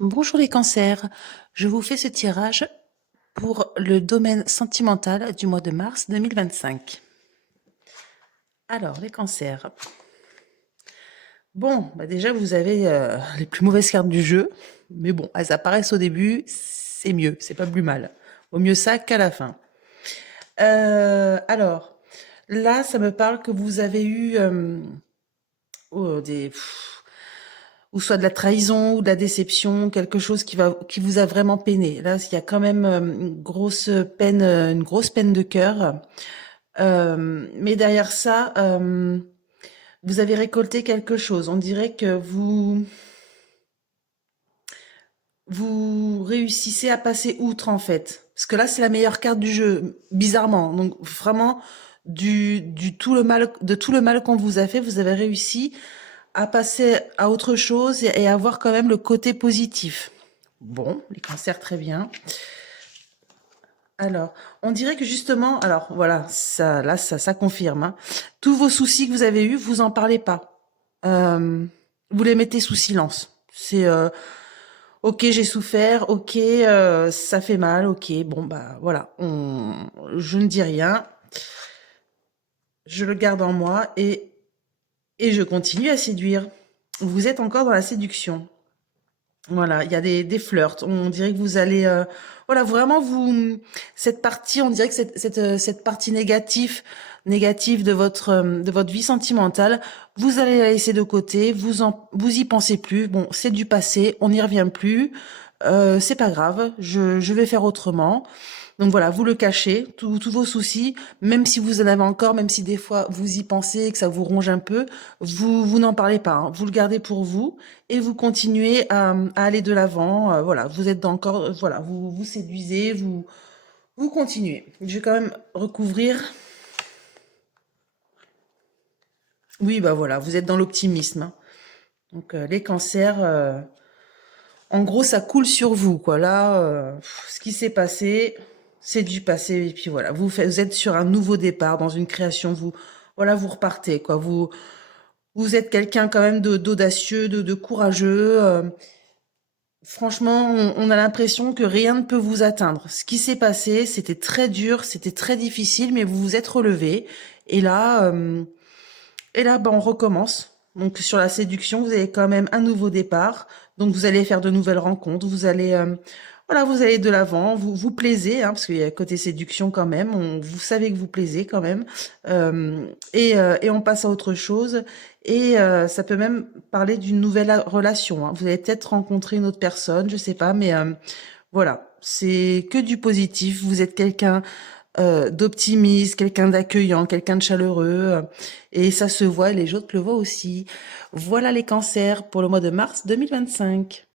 Bonjour les cancers, je vous fais ce tirage pour le domaine sentimental du mois de mars 2025. Alors, les cancers. Bon, déjà vous avez les plus mauvaises cartes du jeu, mais bon, elles apparaissent au début, c'est mieux, c'est pas plus mal. Au mieux ça qu'à la fin. Alors, là, ça me parle que vous avez eu des... ou soit de la trahison ou de la déception, quelque chose qui vous a vraiment peiné. Là, il y a quand même une grosse peine de cœur. Mais derrière ça, vous avez récolté quelque chose. On dirait que vous réussissez à passer outre en fait. Parce que là, c'est la meilleure carte du jeu, bizarrement. Donc vraiment, de tout le mal qu'on vous a fait, vous avez réussi à passer à autre chose et à voir quand même le côté positif. Bon, les cancers, très bien. Alors, on dirait que justement, alors voilà, ça confirme, hein. Tous vos soucis que vous avez eus, vous en parlez pas. Vous les mettez sous silence. C'est ok, j'ai souffert, ok, ça fait mal, ok, bon bah voilà, je ne dis rien, je le garde en moi et je continue à séduire. Vous êtes encore dans la séduction. Voilà, il y a des flirts. On dirait que vous allez, voilà, vraiment cette partie, on dirait que cette partie négative de votre vie sentimentale, vous allez la laisser de côté. Vous y pensez plus. Bon, c'est du passé, on n'y revient plus. C'est pas grave. Je vais faire autrement. Donc voilà, vous le cachez, tous vos soucis, même si vous en avez encore, même si des fois vous y pensez, que ça vous ronge un peu, vous n'en parlez pas, hein. Vous le gardez pour vous et vous continuez à aller de l'avant. Voilà, vous êtes encore, voilà, vous séduisez, vous continuez. Je vais quand même recouvrir. Oui, bah voilà, vous êtes dans l'optimisme, hein. Donc les cancers, en gros, ça coule sur vous, quoi. Là, ce qui s'est passé, c'est du passé. Et puis voilà, vous êtes sur un nouveau départ, dans une création. Voilà, vous repartez, quoi. Vous êtes quelqu'un quand même d'audacieux, de courageux. Franchement, on a l'impression que rien ne peut vous atteindre. Ce qui s'est passé, c'était très dur, c'était très difficile, mais vous vous êtes relevé. Et là, bah, on recommence. Donc sur la séduction, vous avez quand même un nouveau départ. Donc vous allez faire de nouvelles rencontres. Voilà, vous allez de l'avant. Vous plaisez, hein, parce qu'il y a côté séduction quand même. Vous savez que vous plaisez quand même. Et on passe à autre chose. Et ça peut même parler d'une nouvelle relation, hein. Vous allez peut-être rencontrer une autre personne, je sais pas, mais voilà, c'est que du positif. Vous êtes quelqu'un d'optimiste, quelqu'un d'accueillant, quelqu'un de chaleureux, et ça se voit et les autres le voient aussi. Voilà les cancers pour le mois de mars 2025.